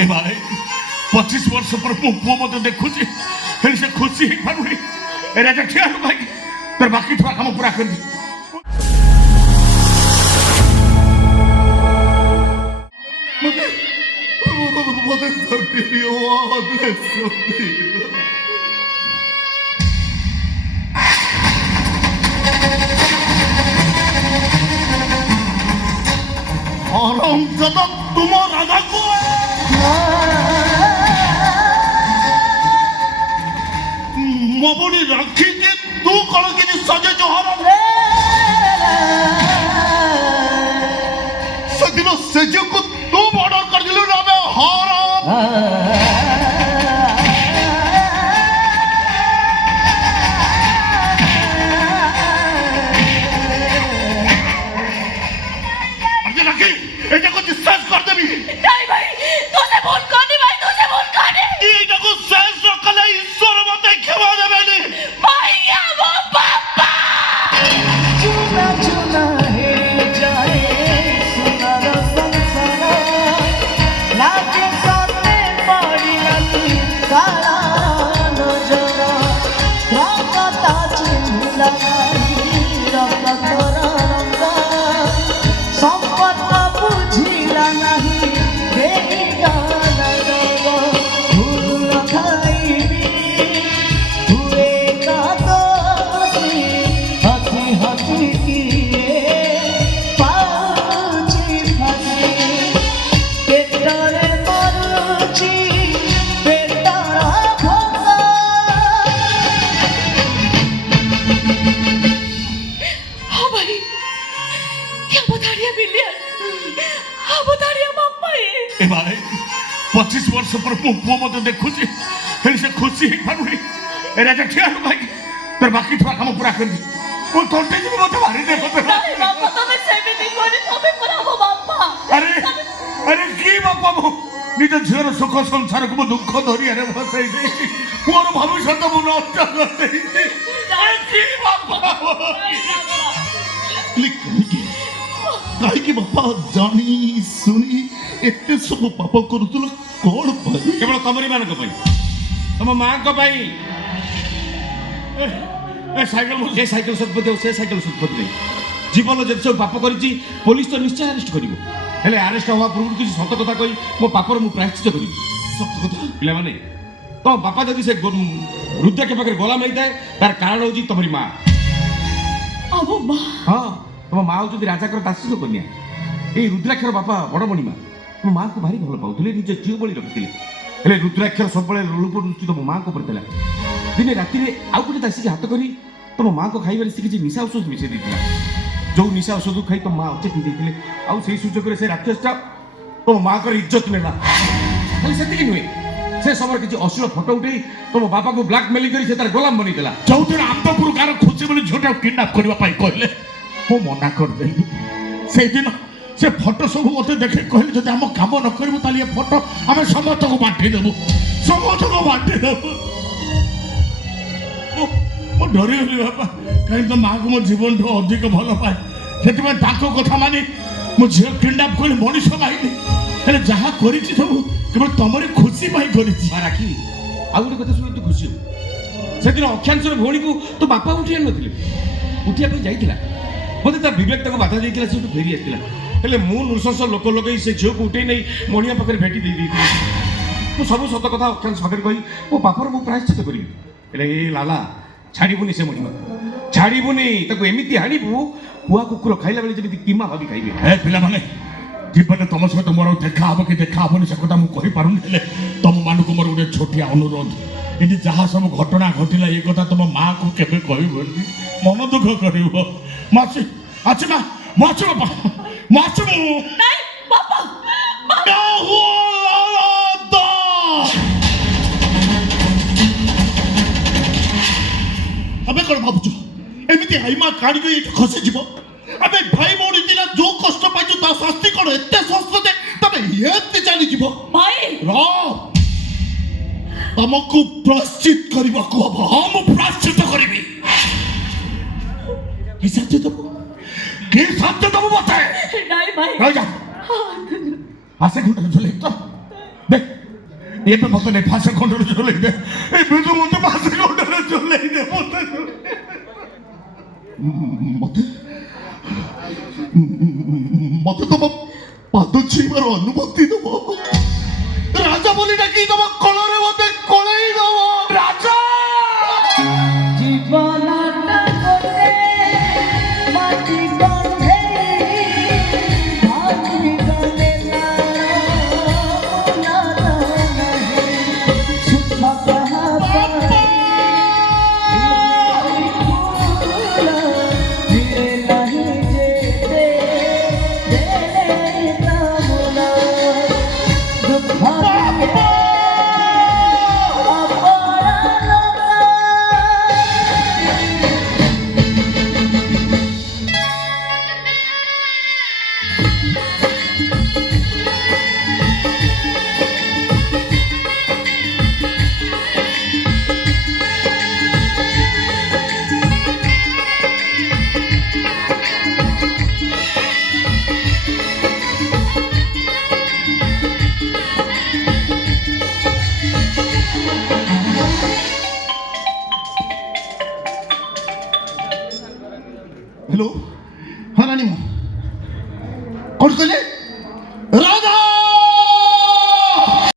ए भाई 25 वर्ष पर मो पुओ मते देखुची हेले से खुशी हे पारुनी ए राजा ठिया हो भाई तोर बाकी थोड़ा काम पूरा कर दी मते सर्दी ओ आराम जदा तुम राजा को मबुनी राखी के तू कल की सजे जोहर सदिन सजे को तू बॉर्डर कर दिलु ना बे हराम अरे राखी एटा को डिस्चार्ज कर देबी नहीं भाई तुझे भूल करनी भाई तुझे भूल करनी एटा को सेंस रखले ईश्वर मते क्षमा देबेनी भैया वो पापा चुना चुना है जाए सुनार संसार लागे सामने पड़ी लगी काला नजर रखता चिन्ह रखतर रंग संपत बुझिला नहीं भूल खाइबी हुए का दोषी हंसी हंसी किए पाउची फंसी पेटरे मरुची पेटरा भोगा हाँ भाई क्या बता रही है बिलियन हाँ बता रही है मम्मा ये ए भाई 25 वर्ष पर मो पुओ मते देखुची हेले से खुशी हे पारुनी ए राजा ठिया हो भाई तोर बाकी थोड़ा काम पूरा कर दी ओ तोटे जी मते भारी दे मते नहीं बापा तुम्हें सेमिटिंग कोनी तुम्हें पूरा वो बापा अरे अरे की बापा मो निज झियर सुख संसार को दुख धरी अरे बसई दे मोर भविष्य तो नष्ट कर दे अरे की बापा काहीकि बापा जानी सुनी एते सब पाप करुतुल कोण पाई केवल तमरी मान को पाई तम मां को पाई ए साइकिल सदपदे से साइकिल सदपदे जीवन जब सब पाप करिछि पुलिस तो निश्चय अरेस्ट करिवो हेले अरेस्ट होवा पूर्व किछि सत कथा कहि मो पापर मु प्रायश्चित करिवि सत कथा पिला माने तो बापा जदि से रुद्र के पाखे गोलाम होइताय तार कारण होछि तमरी मां अब माँ हां तम मां होछि राजा कर दासी कन्या ए रुद्राक्षर बापा बड़ मणिमा मो मां को भारी भल पाउथले निज जीव बळी रखिले हेले रुद्राक्षर सबले रूप दृष्टि तम मां को पड़तला दिने राति रे आउ कोटे दासी के हाथ करी तम मां को खाइबार से किछि निशा औषध मिसे दितिला जो निशा औषध खाई तम मां अचे पी देतिले आउ सेही सुजोग रे से राक्षसटा तम मां को इज्जत नेला हेले सेति कि नुए से समर किछि अश्लील फोटो उठे तम बापा को ब्लैकमेल करी से तार गोलाम बनी देला चौथर आंतपुर कार खुशी बोली झोटा किडनैप करबा पाई कहले मो मना कर देली से दिन से फोटो सब मते देखे कहले जदि हम काम न करबो ताली ए फोटो हम समस्त को बांटी देबो समस्त को बांटी देबो मो डरी गली बापा कहीं तो मां को मो जीवन ठो अधिक भल पाए सेति में ताको कथा मानी मो झियो किडनैप करले मनीष माइनी हेले जहा करिछि सब केवल तमरी खुशी पाई करिछि राखी आउ गोटे कथा सुन तू खुशी हो से दिन अक्षांशर भौणी को तो बापा उठी आन नथिले उठिया पे जाइतिला बोले तार विवेक तक बाधा देइतिला से फेरी आतिला हेले मु नृशंस लोक लगई से झियो को उठे नहीं मणिया पाखरे भेटी दे दी मु सब सत कथा अक्षांश पाखरे कही मो पापर मु प्रायश्चित करी हेले ए लाला छाड़ीबुनी से मणिमा छाड़ीबुनी ताको एमिति हाणीबु कुआ कुकुर खाइला बेले जेमिति कीमा भाबी खाइबे ए पिला माने जीवन तुम सहित मोर देखा हम कि देखा हेनी से कथा मुझे पारे तुम मानक मोर गोटे छोटिया अनुरोध ये जहाँ सब घटना घटला ये कथा तुम माँ को केवे कह मन दुख कर मासी अच्छी माँ मासी बापा मासी नहीं पापा अबे कौन भावुच एमती हाइमा काढ़ खसी जीव अबे भाई भौणी दिना जो कष्ट पाइछु ता शास्ति कौन एते सस्ते तबे एते चली जीव भाई रा तुमको प्रायश्चित करबा को अब हम प्रायश्चित करबी की सत्य दबो बताए नहीं भाई रह जा आसे घंटा चले तो দে ଏବେ ମତେ ନେଇ ଫାଶ ଖଣ୍ଡରେ ଚଲେଇ ଦେ ଏବେ ତ ମତେ ଫାଶ ଖଣ୍ଡରେ ଚଲେଇ ଦେ ମତେ ମତେ ମତେ ତମ ପାଦ ଛୁଇଁବାର ଅନୁମତି ଦବ ରାଜା ବୋଲି ଡାକି ତମ କୋଳରେ ମତେ କୋଳେଇ ଦବ ରାଜା জীবনটা গোটে মাটি গন্ধে ভাঙি গলে हेलो हाँ रानी माँ कौन कहले